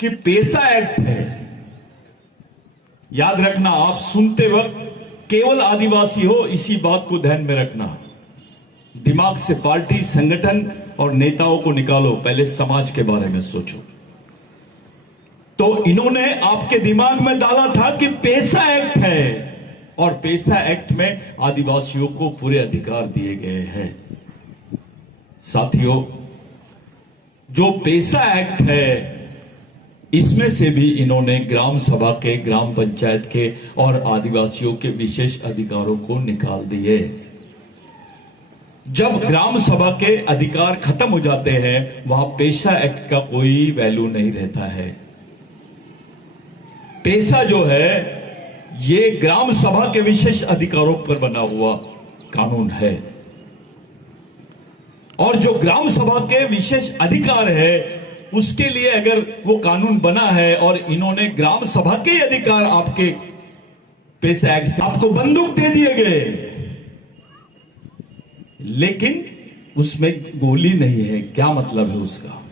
कि पेसा एक्ट है। याद रखना, आप सुनते वक्त केवल आदिवासी हो, इसी बात को ध्यान में रखना। दिमाग से पार्टी, संगठन और नेताओं को निकालो, पहले समाज के बारे में सोचो। तो इन्होंने आपके दिमाग में डाला था कि पेसा एक्ट है, और पेसा एक्ट में आदिवासियों को पूरे अधिकार दिए गए हैं। साथियों, जो पेसा एक्ट है, इसमें से भी इन्होंने ग्राम सभा के, ग्राम पंचायत के और आदिवासियों के विशेष अधिकारों को निकाल दिए। जब ग्राम सभा के अधिकार खत्म हो जाते हैं, वहां पेसा एक्ट का कोई वैल्यू नहीं रहता है। पेसा जो है, ये ग्राम सभा के विशेष अधिकारों पर बना हुआ कानून है, और जो ग्राम सभा के विशेष अधिकार है, उसके लिए अगर वो कानून बना है और इन्होंने ग्राम सभा के अधिकार आपके पेसा एक्ट से आपको बंदूक दे दिए गए, लेकिन उसमें गोली नहीं है, क्या मतलब है उसका?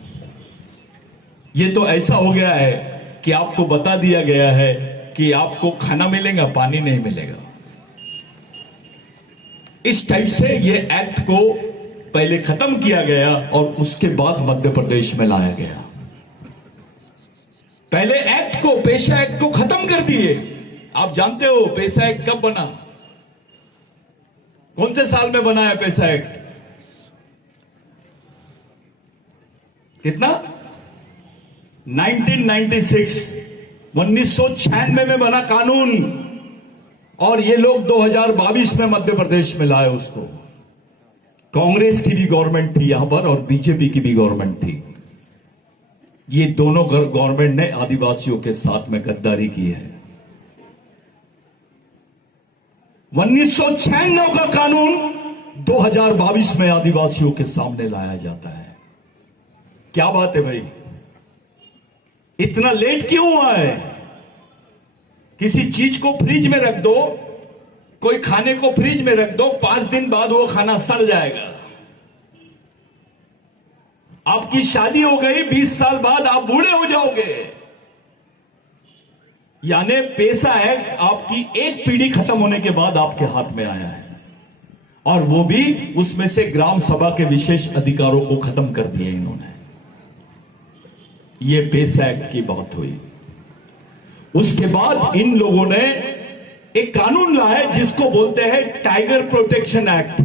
ये तो ऐसा हो गया है कि आपको बता दिया गया है कि आपको खाना मिलेगा, पानी नहीं मिलेगा। इस टाइप से ये एक्ट को पहले खत्म किया गया और उसके बाद मध्य प्रदेश में लाया गया। पहले एक्ट को, पेसा एक्ट को खत्म कर दिए। आप जानते हो पेसा एक्ट कब बना? कौन से साल में बना है पेसा एक्ट? कितना? 1996, 1996 में बना कानून, और ये लोग 2022 में मध्य प्रदेश में लाए उसको। कांग्रेस की भी गवर्नमेंट थी यहां पर और बीजेपी की भी गवर्नमेंट थी। ये दोनों गवर्नमेंट ने आदिवासियों के साथ में गद्दारी की है। 1996 का कानून 2022 में आदिवासियों के सामने लाया जाता है। क्या बात है भाई, इतना लेट क्यों हुआ है? किसी चीज को फ्रिज में रख दो, कोई खाने को फ्रिज में रख दो, 5 दिन बाद वो खाना सड़ जाएगा। आपकी शादी हो गई, 20 साल बाद आप बूढ़े हो जाओगे। यानी पेसा एक्ट आपकी एक पीढ़ी खत्म होने के बाद आपके हाथ में आया है, और वो भी उसमें से ग्राम सभा के विशेष अधिकारों को खत्म कर दिए इन्होंने। ये पेसा एक्ट की बात हुई। उसके बाद इन लोगों ने एक कानून लाया जिसको बोलते हैं टाइगर प्रोटेक्शन एक्ट।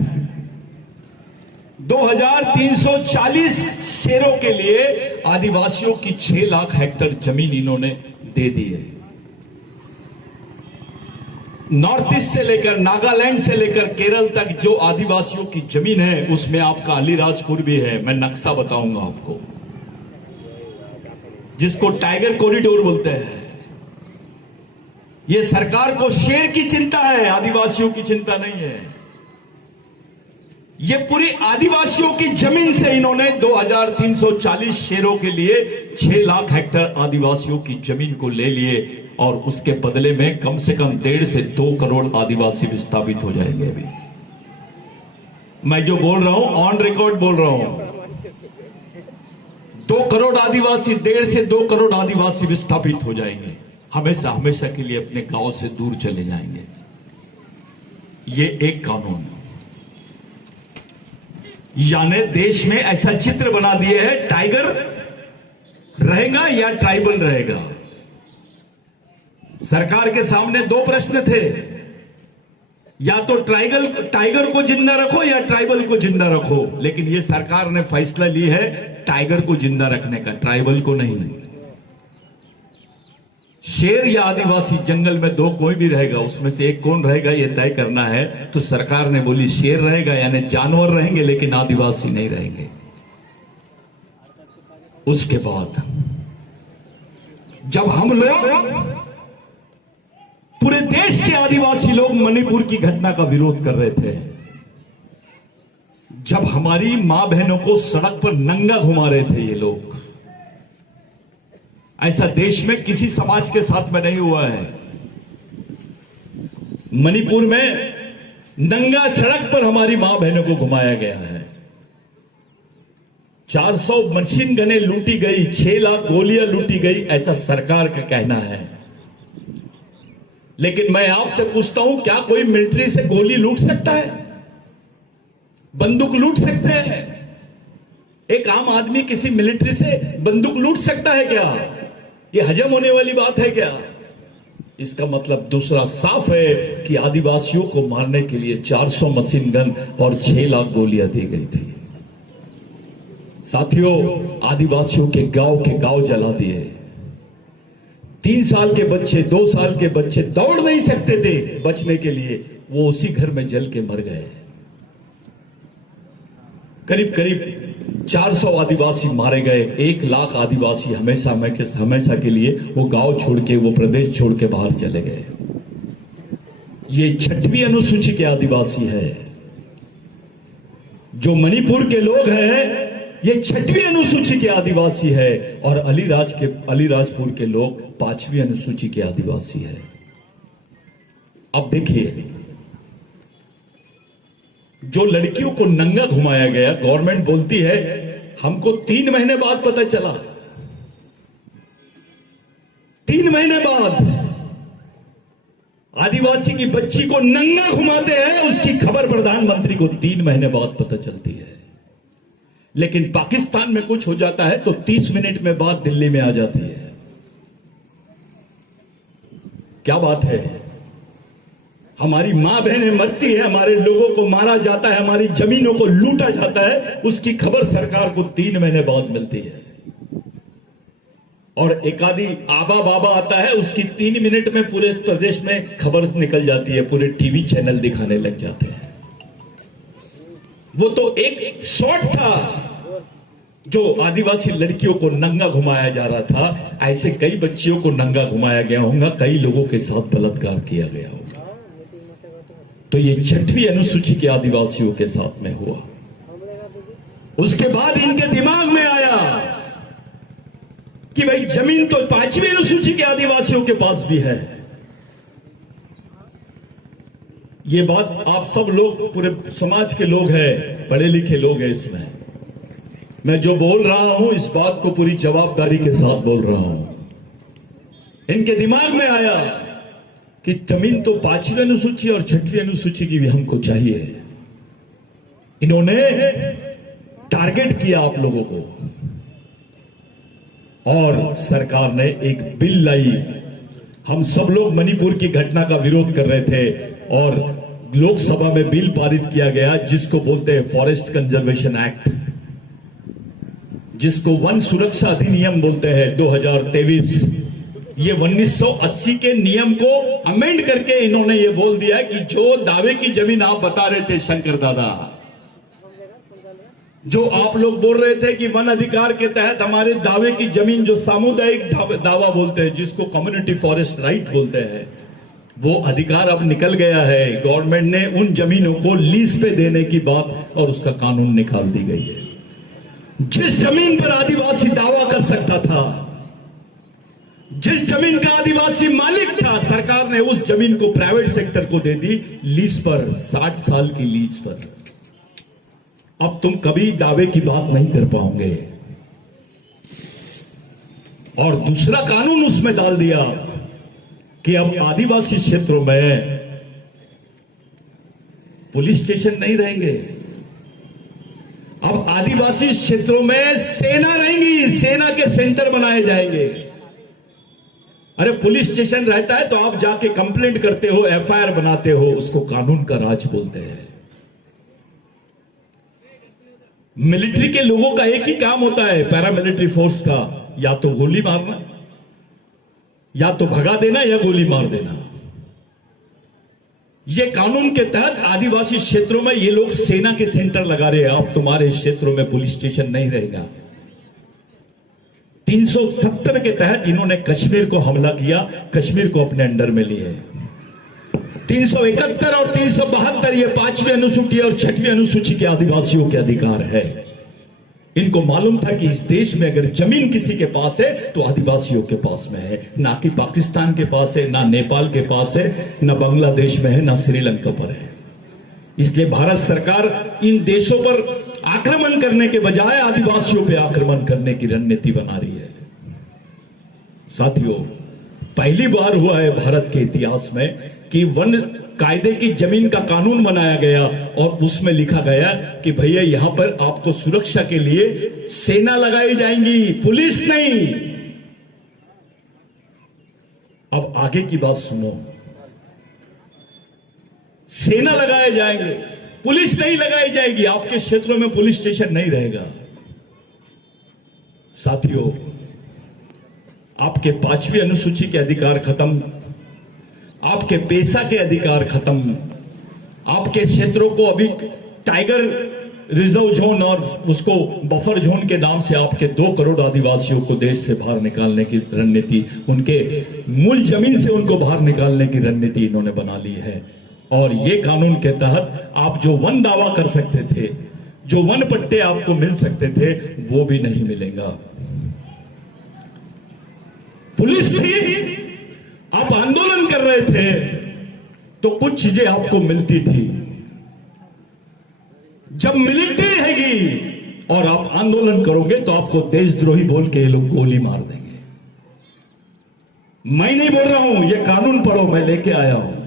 2340 शेरों के लिए आदिवासियों की 6 लाख हेक्टेयर जमीन इन्होंने दे दी है। नॉर्थ ईस्ट से लेकर, नागालैंड से लेकर केरल तक जो आदिवासियों की जमीन है, उसमें आपका अलीराजपुर भी है। मैं नक्शा बताऊंगा आपको, जिसको टाइगर कॉरिडोर बोलते हैं। ये सरकार को शेर की चिंता है, आदिवासियों की चिंता नहीं है। ये पूरी आदिवासियों की जमीन से इन्होंने 2340 शेरों के लिए 6 लाख हेक्टेयर आदिवासियों की जमीन को ले लिए, और उसके बदले में कम से कम 1.5 से 2 करोड़ आदिवासी विस्थापित हो जाएंगे। अभी मैं जो बोल रहा हूं ऑन रिकॉर्ड बोल रहा हूं। 2 करोड़ आदिवासी, 1.5 से 2 करोड़ आदिवासी विस्थापित हो जाएंगे, हमेशा हमेशा के लिए अपने गांव से दूर चले जाएंगे। ये एक कानून, यानी देश में ऐसा चित्र बना दिए है, टाइगर रहेगा या ट्राइबल रहेगा। सरकार के सामने 2 प्रश्न थे, या तो टाइगर को जिंदा रखो या ट्राइबल को जिंदा रखो। लेकिन ये सरकार ने फैसला ली है टाइगर को जिंदा रखने का, ट्राइबल को नहीं। शेर या आदिवासी, जंगल में 2 कोई भी रहेगा, उसमें से एक कौन रहेगा ये तय करना है। तो सरकार ने बोली शेर रहेगा, यानी जानवर रहेंगे, लेकिन आदिवासी नहीं रहेंगे। उसके बाद जब हम लोग, पूरे देश के आदिवासी लोग मणिपुर की घटना का विरोध कर रहे थे, जब हमारी मां बहनों को सड़क पर नंगा घुमा रहे थे ये लोग, ऐसा देश में किसी समाज के साथ में नहीं हुआ है। मणिपुर में नंगा सड़क पर हमारी मां बहनों को घुमाया गया है। 400 मशीन गनें लूटी गई, 6 लाख गोलियां लूटी गई, ऐसा सरकार का कहना है। लेकिन मैं आपसे पूछता हूं, क्या कोई मिलिट्री से गोली लूट सकता है? बंदूक लूट सकते हैं? एक आम आदमी किसी मिलिट्री से बंदूक लूट सकता है क्या? यह हजम होने वाली बात है क्या? इसका मतलब दूसरा साफ है कि आदिवासियों को मारने के लिए 400 मशीन गन और 6 लाख गोलियां दी गई थी। साथियों, आदिवासियों के गांव जला दिए। 3 साल के बच्चे, 2 साल के बच्चे दौड़ नहीं सकते थे बचने के लिए, वो उसी घर में जल के मर गए। करीब करीब 400 आदिवासी मारे गए। 1 लाख आदिवासी हमेशा के लिए वो गांव छोड़ के, वो प्रदेश छोड़ के बाहर चले गए। ये 6वीं अनुसूची के आदिवासी है। जो मणिपुर के लोग हैं, ये 6वीं अनुसूची के आदिवासी है, और अलीराजपुर के लोग 5वीं अनुसूची के आदिवासी है। अब देखिए, जो लड़कियों को नंगा घुमाया गया, गवर्नमेंट बोलती है हमको 3 महीने बाद पता चला। 3 महीने बाद आदिवासी की बच्ची को नंगा घुमाते हैं, उसकी खबर प्रधानमंत्री को 3 महीने बाद पता चलती है। लेकिन पाकिस्तान में कुछ हो जाता है तो 30 मिनट में बात दिल्ली में आ जाती है। क्या बात है? हमारी मां बहनें मरती है, हमारे लोगों को मारा जाता है, हमारी जमीनों को लूटा जाता है, उसकी खबर सरकार को 3 महीने बाद मिलती है। और एक आदि आबा बाबा आता है, उसकी 3 मिनट में पूरे प्रदेश में खबर निकल जाती है, पूरे टीवी चैनल दिखाने लग जाते हैं। वो तो एक शॉट था जो आदिवासी लड़कियों को नंगा घुमाया जा रहा था। ऐसे कई बच्चियों को नंगा घुमाया गया होगा, कई लोगों के साथ बलात्कार किया गया होगा। तो ये 6वीं अनुसूची के आदिवासियों के साथ में हुआ। उसके बाद इनके दिमाग में आया कि भाई जमीन तो 5वीं अनुसूची के आदिवासियों के पास भी है। ये बात आप सब लोग, पूरे समाज के लोग हैं, पढ़े लिखे लोग हैं। इसमें मैं जो बोल रहा हूं, इस बात को पूरी जवाबदारी के साथ बोल रहा हूं। इनके दिमाग में आया कि जमीन तो 5वीं अनुसूची और 6वीं अनुसूची की भी हमको चाहिए। इन्होंने टारगेट किया आप लोगों को, और सरकार ने एक बिल लाई। हम सब लोग मणिपुर की घटना का विरोध कर रहे थे, और लोकसभा में बिल पारित किया गया जिसको बोलते हैं फॉरेस्ट कंजर्वेशन एक्ट, जिसको वन सुरक्षा अधिनियम बोलते हैं 2023। ये 1980 के नियम को अमेंड करके इन्होंने ये बोल दिया कि जो दावे की जमीन आप बता रहे थे शंकर दादा, जो आप लोग बोल रहे थे कि वन अधिकार के तहत हमारे दावे की जमीन, जो सामुदायिक दावा बोलते हैं, जिसको कम्युनिटी फॉरेस्ट राइट बोलते हैं, वो अधिकार अब निकल गया है। गवर्नमेंट ने उन जमीनों को लीज पे देने की बात और उसका कानून निकाल दी गई है। जिस जमीन पर आदिवासी दावा कर सकता था, जिस जमीन का आदिवासी मालिक था, सरकार ने उस जमीन को प्राइवेट सेक्टर को दे दी लीज पर, 60 साल की लीज पर। अब तुम कभी दावे की बात नहीं कर पाओगे। और दूसरा कानून उसमें डाल दिया कि अब आदिवासी क्षेत्रों में पुलिस स्टेशन नहीं रहेंगे। अब आदिवासी क्षेत्रों में सेना रहेंगी, सेना के सेंटर बनाए जाएंगे। अरे पुलिस स्टेशन रहता है तो आप जाके कंप्लेंट करते हो, एफआईआर बनाते हो, उसको कानून का राज बोलते हैं। मिलिट्री के लोगों का एक ही काम होता है, पैरामिलिट्री फोर्स का, या तो गोली मारना, या तो भगा देना, या गोली मार देना। ये कानून के तहत आदिवासी क्षेत्रों में ये लोग सेना के सेंटर लगा रहे हैं। अब तुम्हारे क्षेत्रों में पुलिस स्टेशन नहीं रहेगा। 370 के तहत इन्होंने कश्मीर को हमला किया, कश्मीर को अपने अंडर में लिए। 371 और 372 ये 5वीं अनुसूची और 6वीं अनुसूची के आदिवासियों के अधिकार है। इनको मालूम था कि इस देश में अगर जमीन किसी के पास है तो आदिवासियों के पास में है, ना कि पाकिस्तान के पास है, ना नेपाल के पास है, ना बांग्लादेश में है, ना श्रीलंका पर है। इसलिए भारत सरकार इन देशों पर आक्रमण करने के बजाय आदिवासियों पे आक्रमण करने की रणनीति बना रही है। साथियों, पहली बार हुआ है भारत के इतिहास में कि वन कायदे की जमीन का कानून बनाया गया और उसमें लिखा गया कि भैया यहां पर आपको सुरक्षा के लिए सेना लगाई जाएंगी, पुलिस नहीं। अब आगे की बात सुनो, सेना लगाए जाएंगे, पुलिस नहीं लगाई जाएगी, आपके क्षेत्रों में पुलिस स्टेशन नहीं रहेगा। साथियों, आपके 5वीं अनुसूची के अधिकार खत्म, आपके पेशा के अधिकार खत्म, आपके क्षेत्रों को अभी टाइगर रिजर्व जोन और उसको बफर जोन के नाम से आपके 2 करोड़ आदिवासियों को देश से बाहर निकालने की रणनीति, उनके मूल जमीन से उनको बाहर निकालने की रणनीति इन्होंने बना ली है। और ये कानून के तहत आप जो वन दावा कर सकते थे, जो वन पट्टे आपको मिल सकते थे, वो भी नहीं मिलेगा। पुलिस थी, आप आंदोलन कर रहे थे तो कुछ चीजें आपको मिलती थी। जब मिलिट्री रहेगी और आप आंदोलन करोगे तो आपको देशद्रोही बोल के ये लोग गोली मार देंगे। मैं नहीं बोल रहा हूं, ये कानून पढ़ो, मैं लेके आया हूं।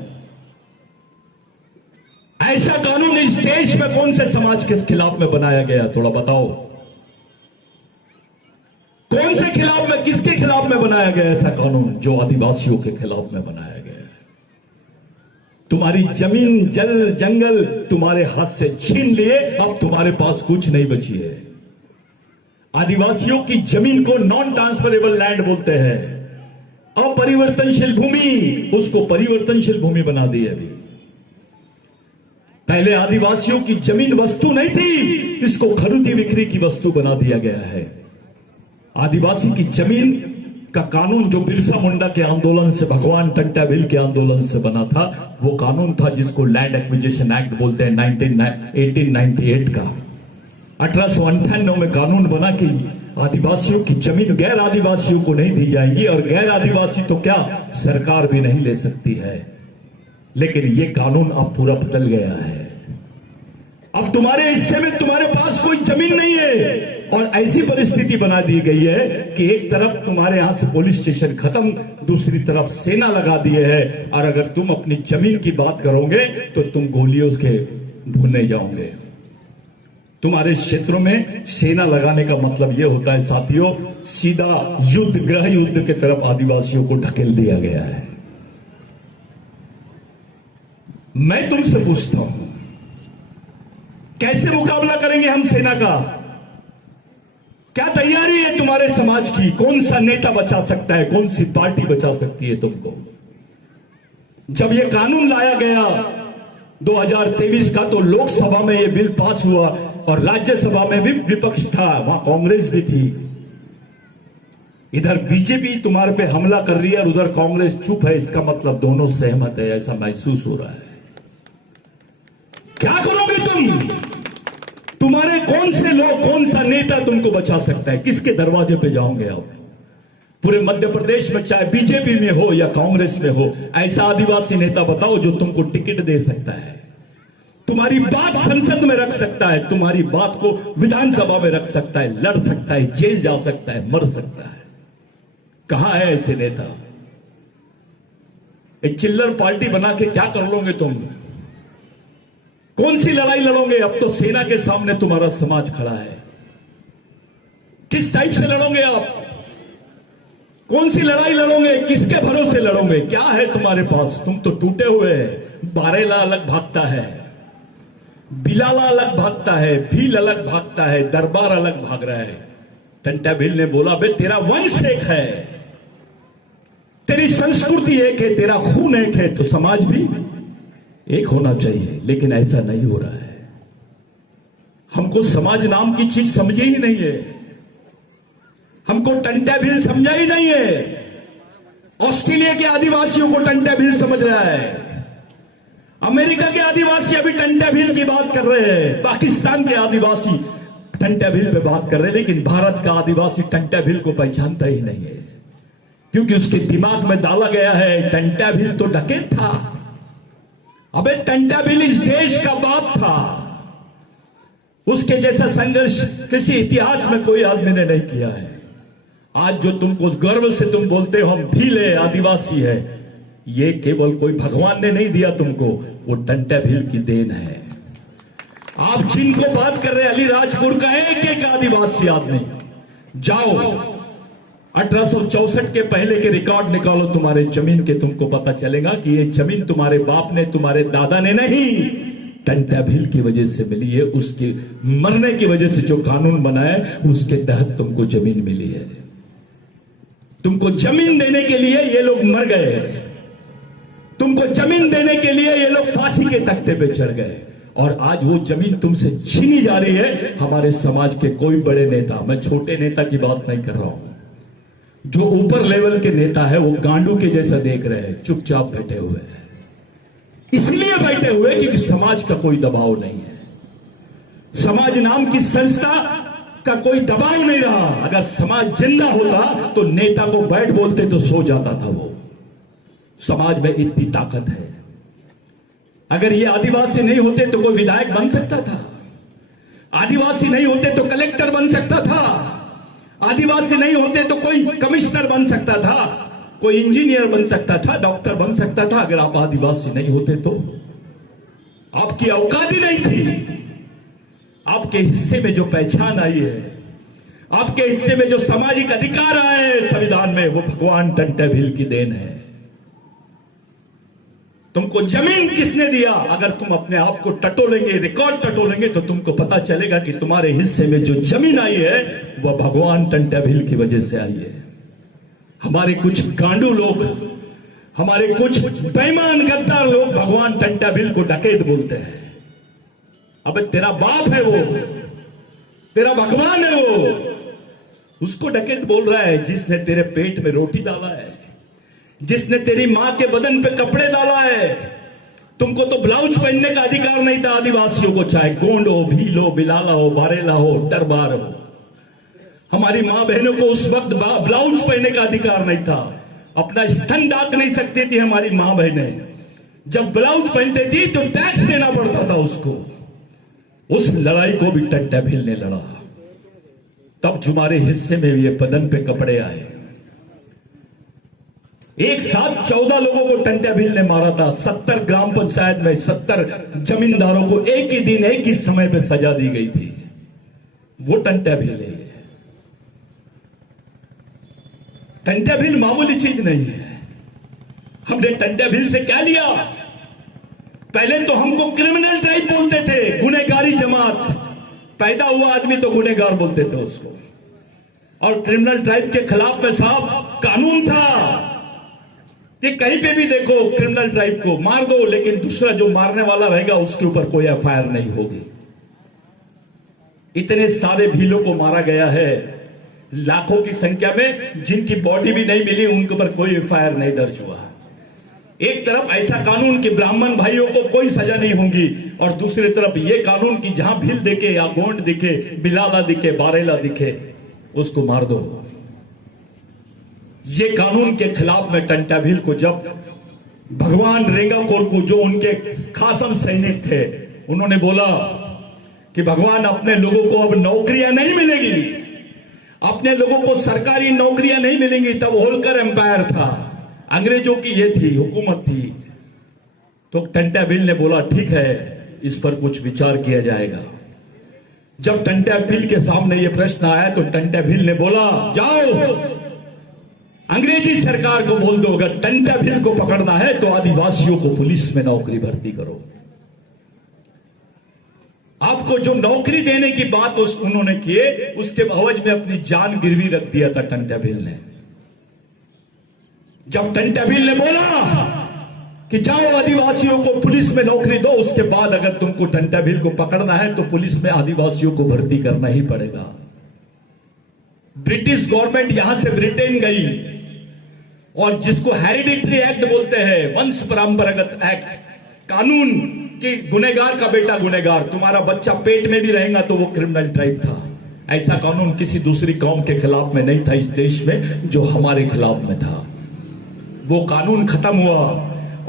ऐसा कानून इस देश में कौन से समाज के खिलाफ में बनाया गया, थोड़ा बताओ। कौन से खिलाफ में, किसके खिलाफ में बनाया गया ऐसा कानून जो आदिवासियों के खिलाफ में बनाया गया है? तुम्हारी जमीन, जल, जंगल तुम्हारे हाथ से छीन लिए, अब तुम्हारे पास कुछ नहीं बची है। आदिवासियों की जमीन को नॉन ट्रांसफरेबल लैंड बोलते हैं, अपरिवर्तनशील भूमि, उसको परिवर्तनशील भूमि बना दी है अभी। पहले आदिवासियों की जमीन वस्तु नहीं थी, इसको खरीदी बिक्री की वस्तु बना दिया गया है। आदिवासी की जमीन का कानून जो बिरसा मुंडा के आंदोलन से, भगवान टंटा भिल के आंदोलन से बना था, वो कानून था जिसको लैंड एक्विजिशन एक्ट बोलते हैं, 1898 का। 1898 में कानून बना कि आदिवासियों की जमीन गैर आदिवासियों को नहीं दी जाएगी, और गैर आदिवासी तो क्या, सरकार भी नहीं ले सकती है। लेकिन ये कानून अब पूरा बदल गया है। अब तुम्हारे हिस्से में तुम्हारे पास कोई जमीन नहीं है, और ऐसी परिस्थिति बना दी गई है कि एक तरफ तुम्हारे यहां से पुलिस स्टेशन खत्म, दूसरी तरफ सेना लगा दिए है, और अगर तुम अपनी जमीन की बात करोगे तो तुम गोलियों के भूने जाओगे। तुम्हारे क्षेत्रों में सेना लगाने का मतलब यह होता है साथियों, सीधा युद्ध, गृह युद्ध की तरफ आदिवासियों को ढकेल दिया गया है। मैं तुमसे पूछता हूं, कैसे मुकाबला करेंगे हम सेना का? क्या तैयारी है तुम्हारे समाज की? कौन सा नेता बचा सकता है, कौन सी पार्टी बचा सकती है तुमको? जब यह कानून लाया गया 2023 का, तो लोकसभा में यह बिल पास हुआ और राज्यसभा में भी विपक्ष था, वहां कांग्रेस भी थी। इधर बीजेपी तुम्हारे पे हमला कर रही है और उधर कांग्रेस चुप है, इसका मतलब दोनों सहमत है, ऐसा महसूस हो रहा है। क्या करोगे तुम? तुम्हारे कौन से लोग, कौन सा नेता तुमको बचा सकता है? किसके दरवाजे पे जाओगे आप? पूरे मध्य प्रदेश में चाहे बीजेपी में हो या कांग्रेस में हो, ऐसा आदिवासी नेता बताओ जो तुमको टिकट दे सकता है, तुम्हारी बात संसद में रख सकता है, तुम्हारी बात को विधानसभा में रख सकता है, लड़ सकता है, जेल जा सकता है, मर सकता है। कहां है ऐसे नेता? एक चिल्लर पार्टी बना के क्या कर लोगे तुम? कौन सी लड़ाई लड़ोगे? अब तो सेना के सामने तुम्हारा समाज खड़ा है। किस टाइप से लड़ोगे आप? कौन सी लड़ाई लड़ोगे? किसके भरोसे लड़ोगे? क्या है तुम्हारे पास? तुम तो टूटे हुए हैं। बारेला अलग भागता है, बिलाला अलग भागता है, भील अलग भागता है, दरबार अलग भाग रहा है। टंटा भील ने बोला, बे तेरा वंश एक है, तेरी संस्कृति एक है, तेरा खून एक है, तो समाज भी एक होना चाहिए। लेकिन ऐसा नहीं हो रहा है। हमको समाज नाम की चीज समझे ही नहीं है, हमको टंटा भील समझा ही नहीं है। ऑस्ट्रेलिया के आदिवासियों को टंटा भील समझ रहा है, अमेरिका के आदिवासी अभी टंटा भील की बात कर रहे हैं, पाकिस्तान के आदिवासी टंटा भील पे बात कर रहे हैं, लेकिन भारत का आदिवासी टंटा भील को पहचानता ही नहीं है, क्योंकि उसके दिमाग में डाला गया है टंटा भील तो डकैत था। अबे टंटा भील इस देश का बाप था, उसके जैसा संघर्ष किसी इतिहास में कोई आदमी ने नहीं किया है। आज जो तुमको गर्व से तुम बोलते हो हम भील आदिवासी है, ये केवल कोई भगवान ने नहीं दिया तुमको, वो टंटा भील की देन है। आप जिनको बात कर रहे हैं अलीराजपुर का एक एक आदिवासी आदमी, जाओ 1864 के पहले के रिकॉर्ड निकालो तुम्हारे जमीन के, तुमको पता चलेगा कि ये जमीन तुम्हारे बाप ने, तुम्हारे दादा ने नहीं, टंटा भील की वजह से मिली है। उसके मरने की वजह से जो कानून बनाया उसके तहत तुमको जमीन मिली है। तुमको जमीन देने के लिए ये लोग मर गए, तुमको जमीन देने के लिए ये लोग फांसी के तख्ते पे चढ़ गए, और आज वो जमीन तुमसे छीनी जा रही है। हमारे समाज के कोई बड़े नेता, मैं छोटे नेता की बात नहीं कर रहा हूं, जो ऊपर लेवल के नेता है वो गांडू के जैसा देख रहे हैं, चुपचाप बैठे हुए हैं। इसलिए बैठे हुए कि समाज का कोई दबाव नहीं है, समाज नाम की संस्था का कोई दबाव नहीं रहा। अगर समाज जिंदा होता तो नेता को बैठ बोलते तो सो जाता था वो। समाज में इतनी ताकत है। अगर ये आदिवासी नहीं होते तो कोई विधायक बन सकता था, आदिवासी नहीं होते तो कलेक्टर बन सकता था, आदिवासी नहीं होते तो कोई कमिश्नर बन सकता था, कोई इंजीनियर बन सकता था, डॉक्टर बन सकता था। अगर आप आदिवासी नहीं होते तो आपकी औकात ही नहीं थी। आपके हिस्से में जो पहचान आई है, आपके हिस्से में जो सामाजिक अधिकार आए संविधान में, वो भगवान टंटा भील की देन है। तुमको जमीन किसने दिया? अगर तुम अपने आप को टटोलेंगे, रिकॉर्ड टटोलेंगे, तो तुमको पता चलेगा कि तुम्हारे हिस्से में जो जमीन आई है वह भगवान टंटा भील की वजह से आई है। हमारे कुछ गांडू लोग, हमारे कुछ बेईमान गद्दार लोग भगवान टंटा भील को डकैत बोलते हैं। अबे तेरा बाप है वो, तेरा भगवान है वो, उसको डकैत बोल रहा है जिसने तेरे पेट में रोटी डाला है, जिसने तेरी मां के बदन पे कपड़े डाला है। तुमको तो ब्लाउज पहनने का अधिकार नहीं था आदिवासियों को, चाहे गोंड हो, भील हो, बिलाला हो, बारेला हो, दरबार हो। हमारी मां बहनों को उस वक्त ब्लाउज पहनने का अधिकार नहीं था, अपना स्तन ढाक नहीं सकती थी हमारी मां बहनें। जब ब्लाउज पहनती थी तो टैक्स देना पड़ता था उसको। उस लड़ाई को भी टंटा भील ने लड़ा, तब तुम्हारे हिस्से में ये बदन पे कपड़े आए। एक साथ 14 लोगों को टंटा भील ने मारा था। 70 ग्राम पंचायत में 70 जमींदारों को एक ही दिन, एक ही समय पे सजा दी गई थी। वो टंटा भील है। टंटा भील मामूली चीज नहीं है। हमने टंटा भील से क्या लिया? पहले तो हमको क्रिमिनल ट्राइब बोलते थे, गुनहगारी जमात। पैदा हुआ आदमी तो गुनहगार बोलते थे उसको, और क्रिमिनल ट्राइब के खिलाफ में साहब कानून था कि कहीं पे भी देखो क्रिमिनल ट्राइब को मार दो, लेकिन दूसरा जो मारने वाला रहेगा उसके ऊपर कोई एफआईआर नहीं होगी। इतने सारे भीलों को मारा गया है, लाखों की संख्या में, जिनकी बॉडी भी नहीं मिली उनके ऊपर कोई एफआईआर नहीं दर्ज हुआ। एक तरफ ऐसा कानून कि ब्राह्मण भाइयों को कोई सजा नहीं होगी, और दूसरी तरफ ये कानून कि जहां भील दिखे या गोंड दिखे, बिलाला दिखे, बारेला दिखे, उसको मार दो। ये कानून के खिलाफ में टंटा भील को जब भगवान रेंगाकोर को, जो उनके खासम सैनिक थे, उन्होंने बोला कि भगवान अपने लोगों को अब नौकरियां नहीं मिलेगी, अपने लोगों को सरकारी नौकरियां नहीं मिलेंगी। तब होलकर एम्पायर था, अंग्रेजों की ये थी, हुकूमत थी। तो टंटा भील ने बोला ठीक है, इस पर कुछ विचार किया जाएगा। जब टंटा भील के सामने ये प्रश्न आया तो टंटा भील ने बोला, जाओ अंग्रेजी सरकार को बोल दो, अगर टंटा भील को पकड़ना है तो आदिवासियों को पुलिस में नौकरी भर्ती करो। आपको जो नौकरी देने की बात उन्होंने किए, उसके एवज में अपनी जान गिरवी रख दिया था टंटा भील ने। जब टंटा भील ने बोला कि जाओ आदिवासियों को पुलिस में नौकरी दो, उसके बाद अगर तुमको टंटा भील को पकड़ना है तो पुलिस में आदिवासियों को भर्ती करना ही पड़ेगा। ब्रिटिश गवर्नमेंट यहां से ब्रिटेन गई, और जिसको हेरिडिटरी एक्ट बोलते हैं, वंश परंपरागत एक्ट, कानून कि गुनहगार का बेटा गुनहगार, तुम्हारा बच्चा पेट में भी रहेगा तो वो क्रिमिनल ट्राइब था। ऐसा कानून किसी दूसरी कौम के खिलाफ में नहीं था इस देश में, जो हमारे खिलाफ में था। वो कानून खत्म हुआ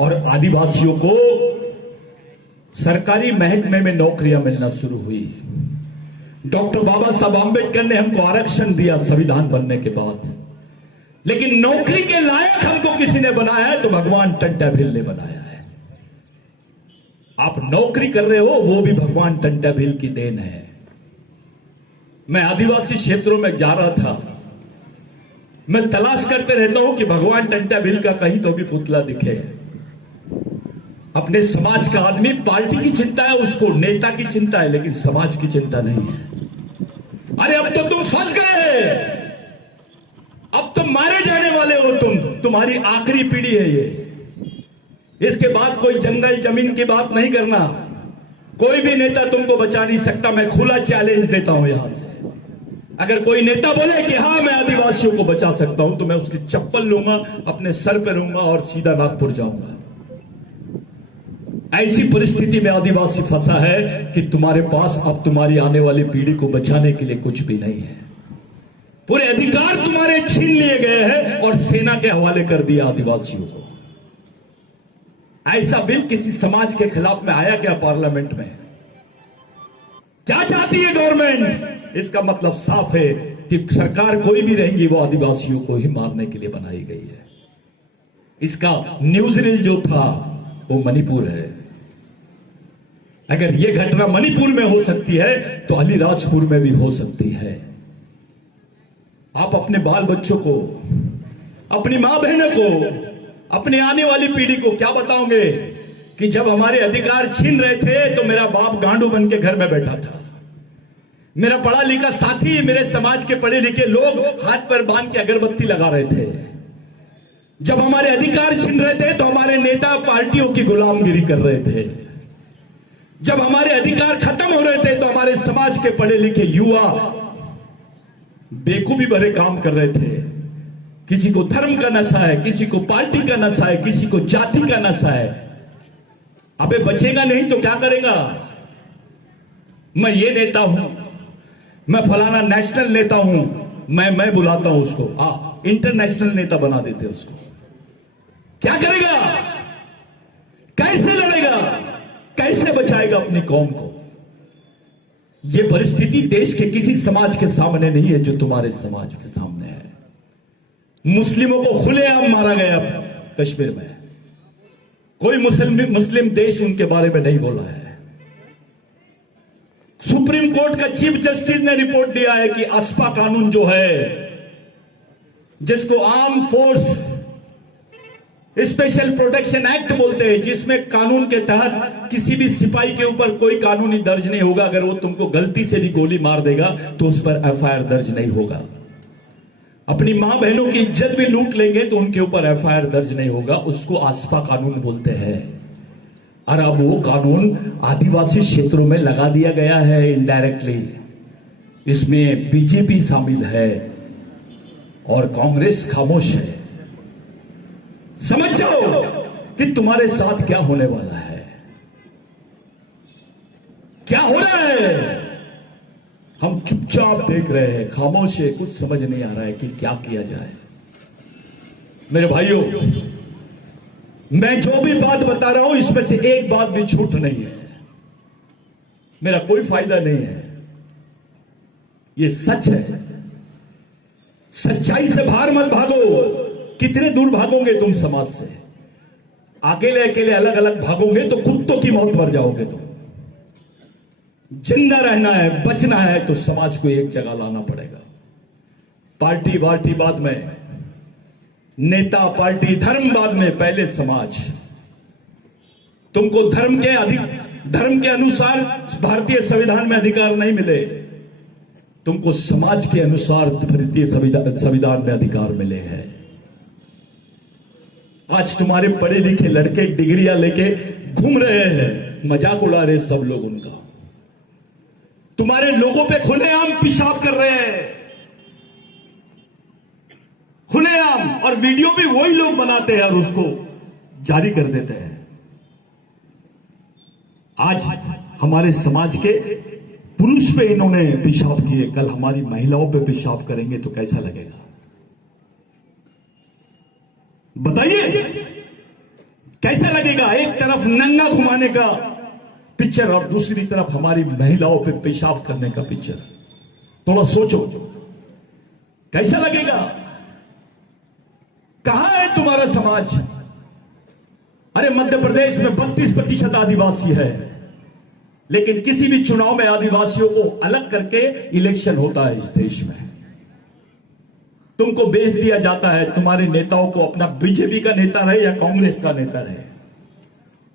और आदिवासियों को सरकारी महकमे में नौकरियां मिलना शुरू हुई। डॉक्टर बाबा साहब आंबेडकर ने हमको आरक्षण दिया संविधान बनने के बाद, लेकिन नौकरी के लायक हमको किसी ने बनाया है तो भगवान टंटा भिल ने बनाया है। आप नौकरी कर रहे हो वो भी भगवान टंटा भिल की देन है। मैं आदिवासी क्षेत्रों में जा रहा था, मैं तलाश करते रहता हूं कि भगवान टंटा भिल का कहीं तो भी पुतला दिखे। अपने समाज का आदमी, पार्टी की चिंता है उसको, नेता की चिंता है, लेकिन समाज की चिंता नहीं है। अरे अब तो तुम फंस गए, अब तो मारे जाने वाले हो तुम, तुम्हारी आखिरी पीढ़ी है ये। इसके बाद कोई जंगल जमीन की बात नहीं करना, कोई भी नेता तुमको बचा नहीं सकता। मैं खुला चैलेंज देता हूं यहां से, अगर कोई नेता बोले कि हां मैं आदिवासियों को बचा सकता हूं, तो मैं उसकी चप्पल लूंगा, अपने सर पे लूंगा और सीधा नागपुर जाऊंगा। ऐसी परिस्थिति में आदिवासी फंसा है कि तुम्हारे पास अब तुम्हारी आने वाली पीढ़ी को बचाने के लिए कुछ भी नहीं है। पूरे अधिकार तुम्हारे छीन लिए गए हैं और सेना के हवाले कर दिया आदिवासियों को। ऐसा बिल किसी समाज के खिलाफ में आया क्या पार्लियामेंट में? क्या चाहती है गवर्नमेंट? इसका मतलब साफ है कि सरकार कोई भी रहेगी वो आदिवासियों को ही मारने के लिए बनाई गई है। इसका न्यूज रील जो था वो मणिपुर है। अगर यह घटना मणिपुर में हो सकती है तो अलीराजपुर में भी हो सकती है। आप अपने बाल बच्चों को, अपनी मां बहनों को, अपनी आने वाली पीढ़ी को क्या बताओगे कि जब हमारे अधिकार छीन रहे थे तो मेरा बाप गांडू बन के घर में बैठा था, मेरा पढ़ा लिखा साथी, मेरे समाज के पढ़े लिखे लोग हाथ पर बांध के अगरबत्ती लगा रहे थे। जब हमारे अधिकार छीन रहे थे तो हमारे नेता पार्टियों की गुलामगिरी कर रहे थे। जब हमारे अधिकार खत्म हो रहे थे तो हमारे समाज के पढ़े लिखे युवा बेकूफी भरे काम कर रहे थे। किसी को धर्म का नशा है, किसी को पार्टी का नशा है, किसी को जाति का नशा है। अबे बचेगा नहीं तो क्या करेगा? मैं ये नेता हूं, मैं फलाना नेशनल नेता हूं, मैं बुलाता हूं उसको, इंटरनेशनल नेता बना देते उसको। क्या करेगा? कैसे लड़ेगा? कैसे बचाएगा अपनी कौम को? यह परिस्थिति देश के किसी समाज के सामने नहीं है जो तुम्हारे समाज के सामने है। मुस्लिमों को खुलेआम मारा गया कश्मीर में, कोई मुस्लिम देश उनके बारे में नहीं बोला है। सुप्रीम कोर्ट का चीफ जस्टिस ने रिपोर्ट दिया है कि अस्पा कानून जो है, जिसको arm force special protection act बोलते हैं, जिसमें कानून के तहत किसी भी सिपाही के ऊपर कोई कानूनी दर्ज नहीं होगा। अगर वो तुमको गलती से भी गोली मार देगा तो उस पर एफआईआर दर्ज नहीं होगा। अपनी मां बहनों की इज्जत भी लूट लेंगे तो उनके ऊपर एफआईआर दर्ज नहीं होगा। उसको आस्पा कानून बोलते हैं। और अब वो कानून आदिवासी क्षेत्रों में लगा दिया गया है इनडायरेक्टली। इसमें बीजेपी शामिल है और कांग्रेस खामोश है। समझ जाओ कि तुम्हारे साथ क्या होने वाला है, क्या हो रहा है। हम चुपचाप देख रहे हैं, खामोश है, कुछ समझ नहीं आ रहा है कि क्या किया जाए। मेरे भाइयों, मैं जो भी बात बता रहा हूं इसमें से एक बात भी झूठ नहीं है, मेरा कोई फायदा नहीं है, ये सच है। सच्चाई से बाहर मत भागो। कितने दूर भागोगे तुम समाज से? अकेले अकेले अलग अलग भागोगे तो कुत्तों की मौत मर जाओगे तुम। जिंदा रहना है, बचना है तो समाज को एक जगह लाना पड़ेगा। पार्टी वार्टी बाद में, नेता पार्टी धर्म बाद में, पहले समाज। तुमको धर्म के अनुसार भारतीय संविधान में अधिकार नहीं मिले, तुमको समाज के अनुसार भारतीय संविधान में अधिकार मिले हैं। आज तुम्हारे पढ़े लिखे लड़के डिग्रियां लेके घूम रहे हैं, मजाक उड़ा रहे सब लोग उनका। तुम्हारे लोगों पे खुलेआम पेशाब कर रहे हैं, खुलेआम, और वीडियो भी वही लोग बनाते हैं और उसको जारी कर देते हैं। आज हमारे समाज के पुरुष पे इन्होंने पेशाब किए, कल हमारी महिलाओं पे पेशाब करेंगे तो कैसा लगेगा? बताइए कैसा लगेगा? एक तरफ नंगा घुमाने का पिक्चर और दूसरी तरफ हमारी महिलाओं पे पेशाब करने का पिक्चर। थोड़ा सोचो कैसा लगेगा? कहां है तुम्हारा समाज? अरे मध्य प्रदेश में 32% आदिवासी है, लेकिन किसी भी चुनाव में आदिवासियों को अलग करके इलेक्शन होता है इस देश में। तुमको बेच दिया जाता है, तुम्हारे नेताओं को, अपना बीजेपी का नेता रहे या कांग्रेस का नेता रहे,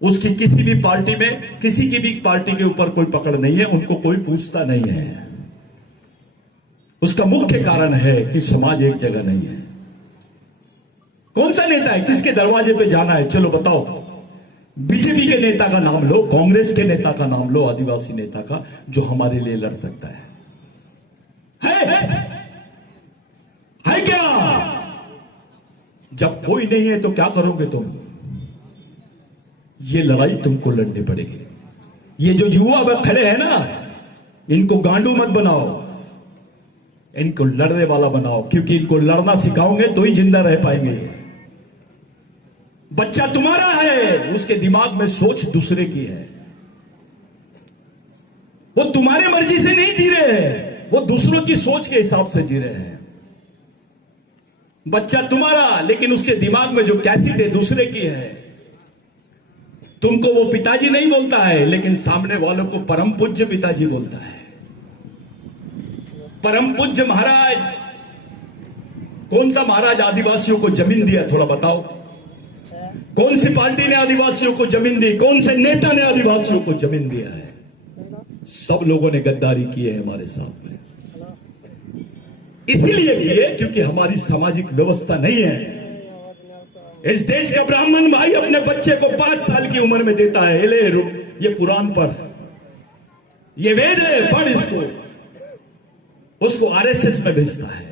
उसकी किसी भी पार्टी में, किसी की भी पार्टी के ऊपर कोई पकड़ नहीं है, उनको कोई पूछता नहीं है। उसका मुख्य कारण है कि समाज एक जगह नहीं है। कौन सा नेता है, किसके दरवाजे पे जाना है? चलो बताओ, बीजेपी के नेता का नाम लो, कांग्रेस के नेता का नाम लो, आदिवासी नेता का, जो हमारे लिए लड़ सकता है क्या? जब कोई नहीं है तो क्या करोगे तुम? ये लड़ाई तुमको लड़नी पड़ेगी। ये जो युवा वह खड़े हैं ना, इनको गांडू मत बनाओ, इनको लड़ने वाला बनाओ, क्योंकि इनको लड़ना सिखाओगे तो ही जिंदा रह पाएंगे। बच्चा तुम्हारा है, उसके दिमाग में सोच दूसरे की है, वो तुम्हारे मर्जी से नहीं जी रहे हैं, वो दूसरों की सोच के हिसाब से जी रहे हैं। बच्चा तुम्हारा, लेकिन उसके दिमाग में जो कैसेट है दूसरे की है। तुमको वो पिताजी नहीं बोलता है, लेकिन सामने वालों को परम पूज्य पिताजी बोलता है। परम पूज्य महाराज, कौन सा महाराज आदिवासियों को जमीन दिया? थोड़ा बताओ, कौन सी पार्टी ने आदिवासियों को जमीन दी? कौन से नेता ने आदिवासियों को जमीन दिया है? सब लोगों ने गद्दारी की है हमारे साथ में। इसीलिए की है क्योंकि हमारी सामाजिक व्यवस्था नहीं है। इस देश का ब्राह्मण भाई अपने बच्चे को 5 साल की उम्र में देता है, ले ये पुराण पढ़, ये वेद है, पढ़ इसको, उसको आरएसएस में भेजता है।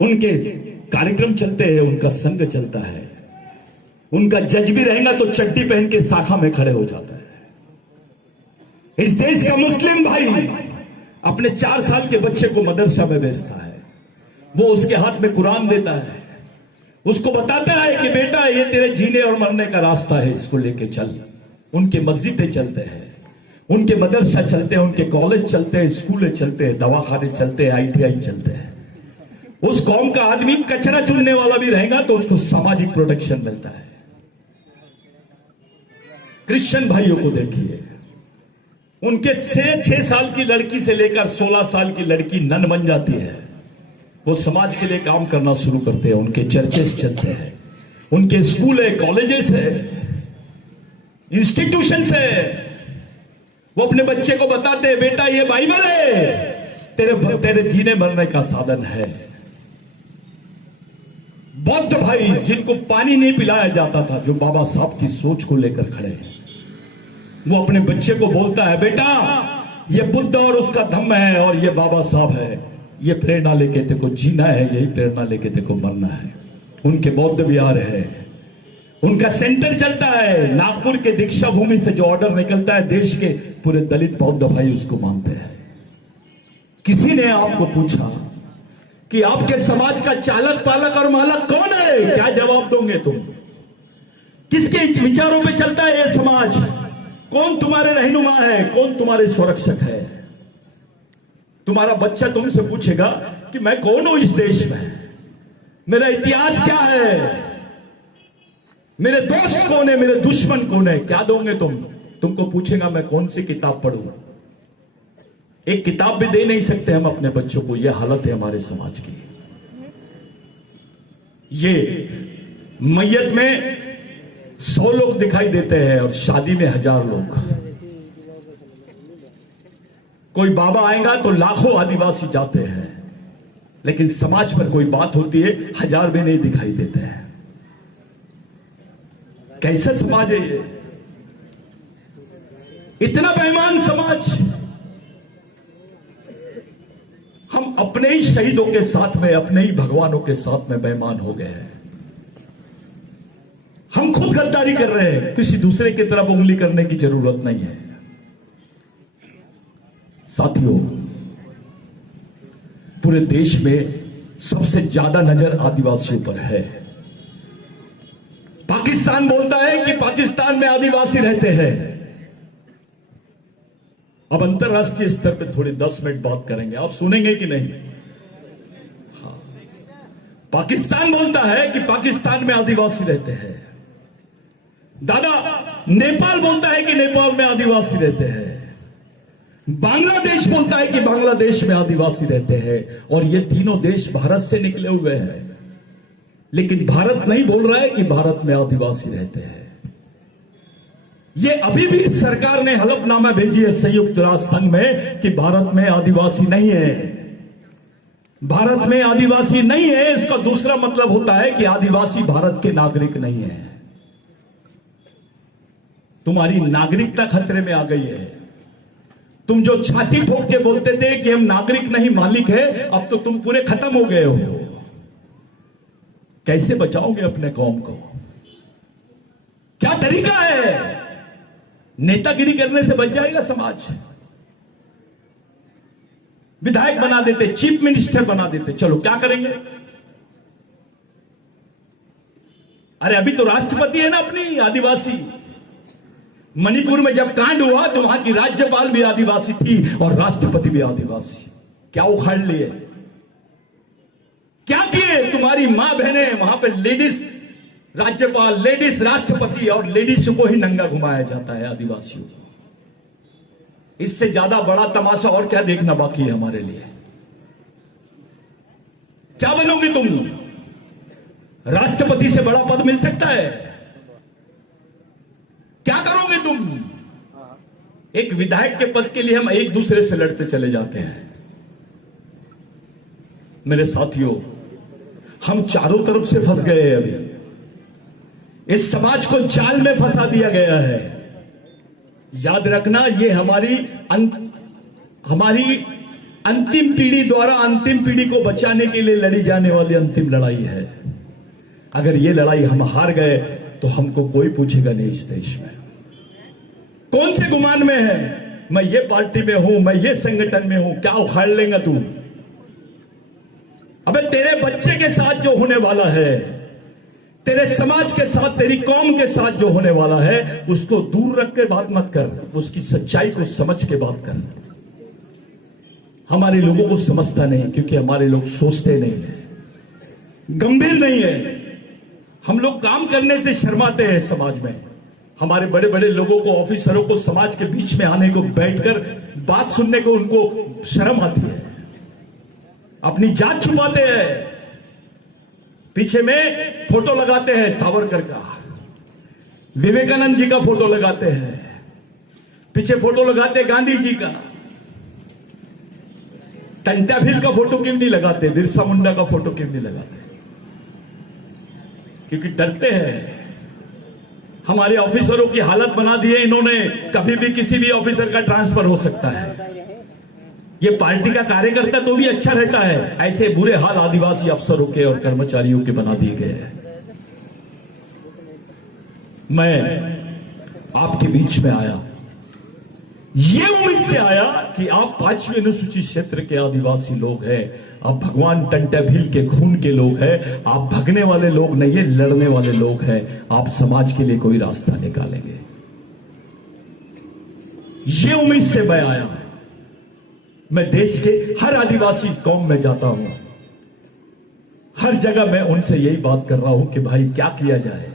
उनके कार्यक्रम चलते हैं, उनका संघ चलता है, उनका जज भी रहेगा तो चड्डी पहन के शाखा में खड़े हो जाता है। इस देश का मुस्लिम भाई अपने 4 साल के बच्चे को मदरसा में भेजता है, वो उसके हाथ में कुरान देता है, उसको बताता है कि बेटा ये तेरे जीने और मरने का रास्ता है, इसको लेके चल। उनके मस्जिदें चलते हैं, उनके मदरसा चलते हैं, उनके कॉलेज चलते हैं, स्कूलें चलते हैं, दवाखाने चलते हैं, आईटीआई चलते हैं। उस कौम का आदमी कचरा चुनने वाला भी रहेगा तो उसको सामाजिक प्रोटेक्शन मिलता है। क्रिश्चियन भाइयों को देखिए, उनके 6 साल की लड़की से लेकर 16 साल की लड़की नन बन जाती है, वो समाज के लिए काम करना शुरू करते हैं, उनके चर्चेस चलते हैं, उनके स्कूल है, कॉलेजेस है, इंस्टीट्यूशंस है। वो अपने बच्चे को बताते हैं बेटा ये बाइबल है, तेरे जीने मरने का साधन है। बौद्ध भाई जिनको पानी नहीं पिलाया जाता था, जो बाबा साहब की सोच को लेकर खड़े हैं, वो अपने बच्चे को बोलता है बेटा ये बुद्ध और उसका धम्म है और ये बाबा साहब है, ये प्रेरणा लेके तेरे को जीना है, यही प्रेरणा लेके तेरे को मरना है। उनके बौद्ध विहार है, उनका सेंटर चलता है। नागपुर के दीक्षा भूमि से जो ऑर्डर निकलता है, देश के पूरे दलित बौद्ध भाई उसको मानते हैं। किसी ने आपको पूछा कि आपके समाज का चालक पालक और मालक कौन है, क्या जवाब दोगे तुम? किसके विचारों पे चलता है यह समाज? कौन तुम्हारे रहनुमा है, कौन तुम्हारे सुरक्षक है? तुम्हारा बच्चा तुमसे पूछेगा कि मैं कौन हूं इस देश में, मेरा इतिहास क्या है, मेरे दोस्त कौन है, मेरे दुश्मन कौन है? क्या दोगे तुम? तुमको पूछेगा मैं कौन सी किताब पढ़ूं। एक किताब भी दे नहीं सकते हम अपने बच्चों को। यह हालत है हमारे समाज की। ये मैयत में 100 लोग दिखाई देते हैं और शादी में 1000 लोग। कोई बाबा आएगा तो लाखों आदिवासी जाते हैं, लेकिन समाज पर कोई बात होती है 1000 भी नहीं दिखाई देते हैं। कैसा समाज है ये? इतना बेईमान समाज। हम अपने ही शहीदों के साथ में, अपने ही भगवानों के साथ में बेईमान हो गए हैं। हम खुद गद्दारी कर रहे हैं, किसी दूसरे की तरफ उंगली करने की जरूरत नहीं है। साथियों, पूरे देश में सबसे ज्यादा नजर आदिवासियों पर है। पाकिस्तान बोलता है कि पाकिस्तान में आदिवासी रहते हैं। अब अंतरराष्ट्रीय स्तर पे थोड़ी 10 मिनट बात करेंगे, आप सुनेंगे कि नहीं? हाँ, पाकिस्तान बोलता है कि पाकिस्तान में आदिवासी रहते हैं। दादा, नेपाल बोलता है कि नेपाल में आदिवासी रहते हैं। बांग्लादेश बोलता है कि बांग्लादेश में आदिवासी रहते हैं। और ये तीनों देश भारत से निकले हुए हैं, लेकिन भारत नहीं बोल रहा है कि भारत में आदिवासी रहते हैं। ये अभी भी सरकार ने हलफनामा भेजी है संयुक्त राष्ट्र संघ में कि भारत में आदिवासी नहीं है। भारत में आदिवासी नहीं है, इसका दूसरा मतलब होता है कि आदिवासी भारत के नागरिक नहीं है। तुम्हारी नागरिकता खतरे में आ गई है। तुम जो छाती ठोक के बोलते थे कि हम नागरिक नहीं मालिक है, अब तो तुम पूरे खत्म हो गए हो। कैसे बचाओगे अपने कौम को? क्या तरीका है? नेतागिरी करने से बच जाएगा समाज? विधायक बना देते, चीफ मिनिस्टर बना देते, चलो क्या करेंगे? अरे अभी तो राष्ट्रपति है ना अपनी आदिवासी। मणिपुर में जब कांड हुआ तो वहां की राज्यपाल भी आदिवासी थी और राष्ट्रपति भी आदिवासी। क्या उखाड़ लिए? क्या किए? तुम्हारी मां बहने वहां पे लेडीज राज्यपाल, लेडीज राष्ट्रपति और लेडीज को ही नंगा घुमाया जाता है आदिवासियों को। इससे ज्यादा बड़ा तमाशा और क्या देखना बाकी है हमारे लिए? क्या बनोगे तुम? राष्ट्रपति से बड़ा पद मिल सकता है? क्या करोगे तुम? एक विधायक के पद के लिए हम एक दूसरे से लड़ते चले जाते हैं। मेरे साथियों, हम चारों तरफ से फंस गए हैं। अभी इस समाज को जाल में फंसा दिया गया है। याद रखना, ये हमारी अंतिम पीढ़ी द्वारा अंतिम पीढ़ी को बचाने के लिए लड़ी जाने वाली अंतिम लड़ाई है। अगर ये लड़ाई हम हार गए तो हमको कोई पूछेगा नहीं इस देश में। कौन से गुमान में है? मैं ये पार्टी में हूं, मैं ये संगठन में हूं, क्या उखाड़ लेगा तू? अबे तेरे बच्चे के साथ जो होने वाला है, तेरे समाज के साथ, तेरी कौम के साथ जो होने वाला है, उसको दूर रख के बात मत कर, उसकी सच्चाई को समझ के बात कर। हमारे लोगों को समझता नहीं, क्योंकि हमारे लोग सोचते नहीं है, गंभीर नहीं है। हम लोग काम करने से शर्माते हैं समाज में। हमारे बड़े बड़े लोगों को, ऑफिसरों को समाज के बीच में आने को, बैठकर बात सुनने को उनको शर्म आती है, अपनी जात छुपाते हैं। पीछे में फोटो लगाते हैं सावरकर का, विवेकानंद जी का फोटो लगाते हैं, पीछे फोटो लगाते हैं गांधी जी का। टंटा भील का फोटो क्यों नहीं लगाते? बिरसा मुंडा का फोटो क्यों नहीं लगाते? क्योंकि डरते हैं। हमारे ऑफिसरों की हालत बना दी है इन्होंने, कभी भी किसी भी ऑफिसर का ट्रांसफर हो सकता है। ये पार्टी का कार्यकर्ता तो भी अच्छा रहता है, ऐसे बुरे हाल आदिवासी अफसरों के और कर्मचारियों के बना दिए गए हैं। मैं आपके बीच में आया, ये उम्मीद से आया कि आप 5वीं अनुसूचित क्षेत्र के आदिवासी लोग हैं, आप भगवान टंटा भील के खून के लोग हैं, आप भगने वाले लोग नहीं है, लड़ने वाले लोग हैं। आप समाज के लिए कोई रास्ता निकालेंगे, ये उम्मीद से मैं आया। मैं देश के हर आदिवासी कौम में जाता हूं, हर जगह मैं उनसे यही बात कर रहा हूं कि भाई क्या किया जाए,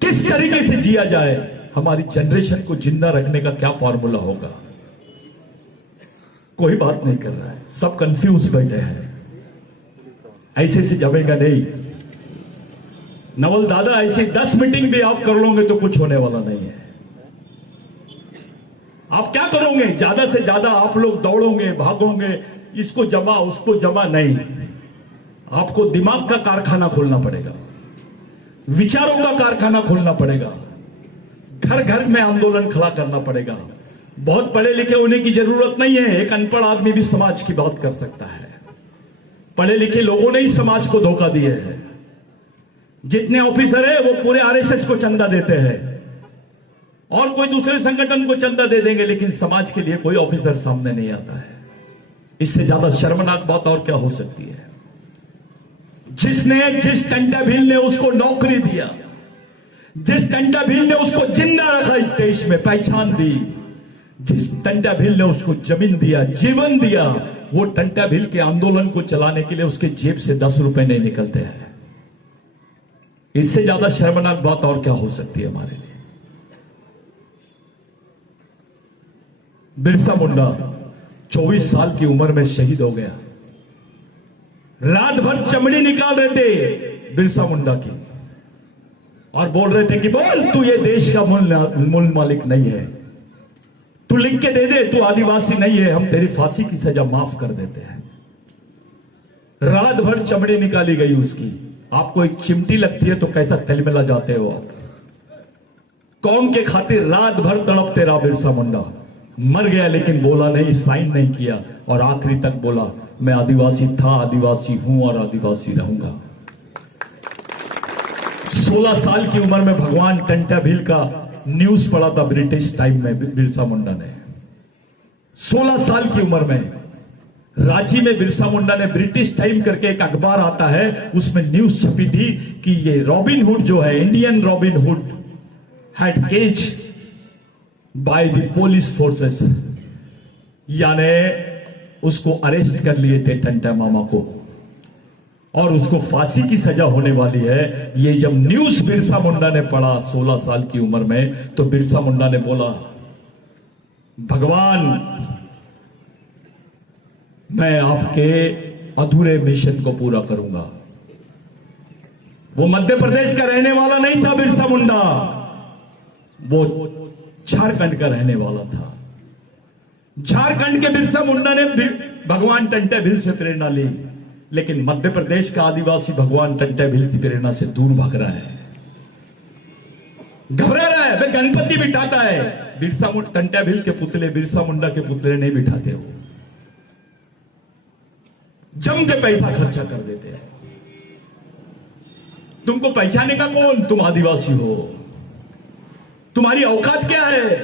किस तरीके से जिया जाए, हमारी जनरेशन को जिंदा रखने का क्या फॉर्मूला होगा। कोई बात नहीं कर रहा है, सब कंफ्यूज बैठे हैं। ऐसे से जमेगा नहीं नवल दादा, ऐसी 10 मीटिंग भी आप कर लोगे तो कुछ होने वाला नहीं है। आप क्या करोगे? ज्यादा से ज्यादा आप लोग दौड़ोगे, भागोगे, इसको जमा उसको जमा, नहीं। आपको दिमाग का कारखाना खोलना पड़ेगा, विचारों का कारखाना खोलना पड़ेगा, घर घर में आंदोलन खड़ा करना पड़ेगा। बहुत पढ़े लिखे होने की जरूरत नहीं है, एक अनपढ़ आदमी भी समाज की बात कर सकता है। पढ़े लिखे लोगों ने ही समाज को धोखा दिया है। जितने ऑफिसर है वो पूरे आरएसएस को चंदा देते हैं और कोई दूसरे संगठन को चंदा दे देंगे, लेकिन समाज के लिए कोई ऑफिसर सामने नहीं आता है। इससे ज्यादा शर्मनाक बात और क्या हो सकती है? जिस टंटा भील ने उसको नौकरी दिया, जिस टंटा भील ने उसको जिंदा रखा, इस देश में पहचान दी, जिस टंटा भील ने उसको जमीन दिया, जीवन दिया, वो टंटा भील के आंदोलन को चलाने के लिए उसके जेब से 10 रुपए नहीं निकलते हैं। इससे ज्यादा शर्मनाक बात और क्या हो सकती है हमारे लिए। बिरसा मुंडा 24 साल की उम्र में शहीद हो गया। रात भर चमड़ी निकाल रहे थे बिरसा मुंडा की और बोल रहे थे कि बोल, तू ये देश का मूल मालिक नहीं है, तू लिख के दे दे, तू आदिवासी नहीं है, हम तेरी फांसी की सजा माफ कर देते हैं। रात भर चमड़ी निकाली गई उसकी। आपको एक चिमटी लगती है तो कैसा तिलमिला जाते हो आप। कौन के खातिर रात भर तड़पते रहा बिरसा मुंडा। मर गया लेकिन बोला नहीं, साइन नहीं किया और आखिरी तक बोला मैं आदिवासी था, आदिवासी हूं और आदिवासी रहूंगा। 16 साल की उम्र में भगवान टंटा भील का न्यूज पढ़ा था ब्रिटिश टाइम में बिरसा मुंडा ने। 16 साल की उम्र में रांची में बिरसा मुंडा ने ब्रिटिश टाइम करके एक अखबार आता है, उसमें न्यूज छपी थी कि ये रॉबिन हुड जो है, Indian Robin Hood had caged by the police forces, यानी उसको अरेस्ट कर लिए थे टंटा मामा को और उसको फांसी की सजा होने वाली है। ये जब न्यूज बिरसा मुंडा ने पढ़ा 16 साल की उम्र में, तो बिरसा मुंडा ने बोला भगवान मैं आपके अधूरे मिशन को पूरा करूंगा। वो मध्य प्रदेश का रहने वाला नहीं था बिरसा मुंडा, वो झारखंड का रहने वाला था। झारखंड के बिरसा मुंडा ने भगवान टंटा भील से प्रेरणा ली, लेकिन मध्य प्रदेश का आदिवासी भगवान टंटा भील की प्रेरणा से दूर भाग रहा है, घबरा रहा है। वे गणपति बिठाता है, बिरसा टंटा भील के पुतले बिरसा मुंडा के पुतले नहीं बिठाते हो, जम के पैसा खर्चा कर देते हैं। तुमको पहचाने का कौन? तुम आदिवासी हो, तुम्हारी औकात क्या है?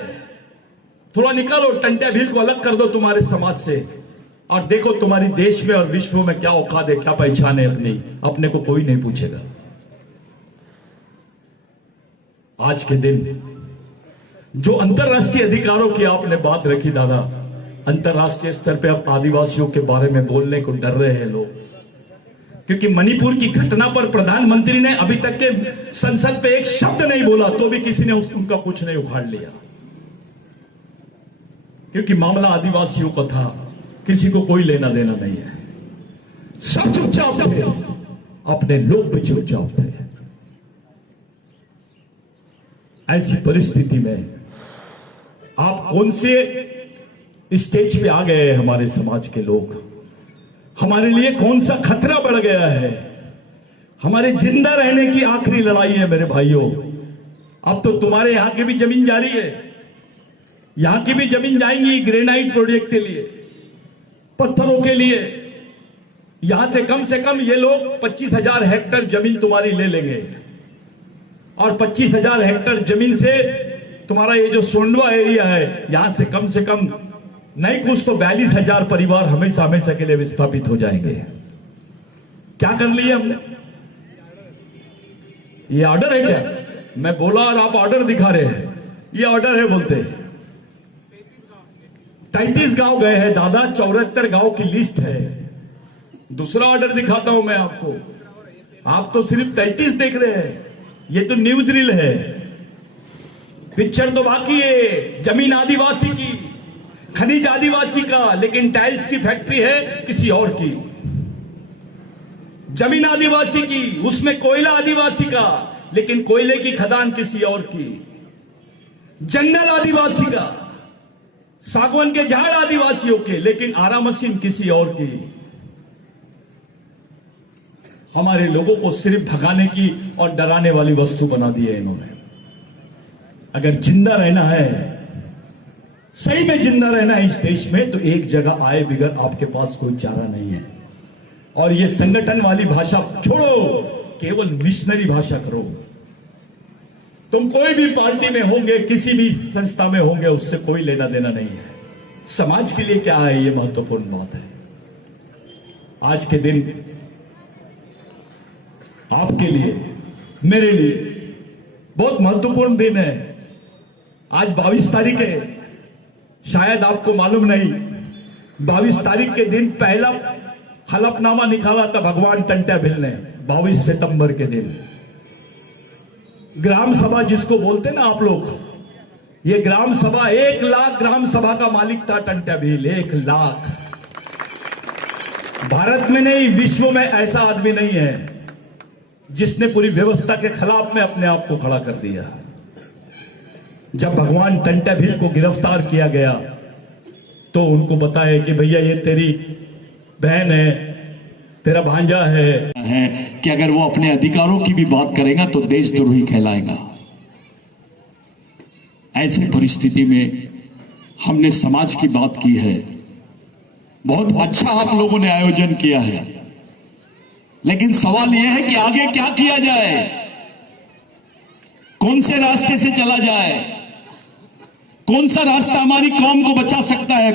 थोड़ा निकालो, टंटा भील को अलग कर दो तुम्हारे समाज से और देखो तुम्हारी देश में और विश्व में क्या औकात है, क्या पहचान है अपनी। अपने को कोई नहीं पूछेगा। आज के दिन जो अंतरराष्ट्रीय अधिकारों की आपने बात रखी दादा, अंतरराष्ट्रीय स्तर पे अब आदिवासियों के बारे में बोलने को डर रहे हैं लोग, क्योंकि मणिपुर की घटना पर प्रधानमंत्री ने अभी तक के संसद पे एक शब्द नहीं बोला, तो भी किसी ने उनका कुछ नहीं उखाड़ लिया, क्योंकि मामला आदिवासियों का था, किसी को कोई लेना देना नहीं है। सब चुपचाप थे, अपने लोग भी चुपचाप थे। ऐसी परिस्थिति में आप कौन से स्टेज पे आ गए हैं? हमारे समाज के लोग, हमारे लिए कौन सा खतरा बढ़ गया है? हमारे जिंदा रहने की आखिरी लड़ाई है मेरे भाइयों। अब तो तुम्हारे यहां की भी जमीन जा रही है, यहां की भी जमीन जाएंगी ग्रेनाइट प्रोजेक्ट के लिए, पत्थरों के लिए। यहां से कम ये लोग 25,000 हेक्टेयर जमीन तुम्हारी ले लेंगे और 25,000 हेक्टेयर जमीन से तुम्हारा ये जो सोंडवा एरिया है, यहां से कम नहीं कुछ तो 42,000 परिवार हमेशा के लिए विस्थापित हो जाएंगे। क्या कर लिए हमने? ये ऑर्डर है क्या? मैं बोला और आप ऑर्डर दिखा रहे हैं। ये ऑर्डर है बोलते हैं। 33 गांव गए हैं दादा, 74 गांव की लिस्ट है। दूसरा ऑर्डर दिखाता हूं मैं आपको। आप तो सिर्फ 33 देख रहे हैं, ये तो न्यूज रील है। पिक्चर तो बाकी है। जमीन आदिवासी की, खनिज आदिवासी का, लेकिन टाइल्स की फैक्ट्री है किसी और की। जमीन आदिवासी की, उसमें कोयला आदिवासी का, लेकिन कोयले की खदान किसी और की। जंगल आदिवासी का, सागवान के झाड़ आदिवासियों के, लेकिन आरा मशीन किसी और की। हमारे लोगों को सिर्फ भगाने की और डराने वाली वस्तु बना दी है इन्होंने। अगर जिंदा रहना है, सही में जिंदा रहना है इस देश में, तो एक जगह आए बिगर आपके पास कोई चारा नहीं है। और ये संगठन वाली भाषा छोड़ो, केवल मिशनरी भाषा करो। तुम कोई भी पार्टी में होंगे, किसी भी संस्था में होंगे, उससे कोई लेना देना नहीं है। समाज के लिए क्या है, ये महत्वपूर्ण बात है। आज के दिन आपके लिए, मेरे लिए बहुत महत्वपूर्ण दिन है। आज 22 तारीख है, शायद आपको मालूम नहीं, 22 तारीख के दिन पहला हलफनामा निकाला था भगवान टंट्या भिल ने, 22 सितंबर के दिन। ग्राम सभा जिसको बोलते ना आप लोग, ये ग्राम सभा 1 लाख ग्राम सभा का मालिक था टंट्या भिल, 1 लाख। भारत में नहीं, विश्व में ऐसा आदमी नहीं है जिसने पूरी व्यवस्था के खिलाफ में अपने आप को खड़ा कर दिया। जब भगवान टंट्या भिल को गिरफ्तार किया गया तो उनको बताया कि भैया ये तेरी बहन है, तेरा भांजा है कि अगर वो अपने अधिकारों की भी बात करेगा तो देशद्रोही कहलाएगा। ऐसे परिस्थिति में हमने समाज की बात की है। बहुत अच्छा आप लोगों ने आयोजन किया है, लेकिन सवाल यह है कि आगे क्या किया जाए, कौन से रास्ते से चला जाए, कौन सा रास्ता हमारी कौम को बचा सकता है।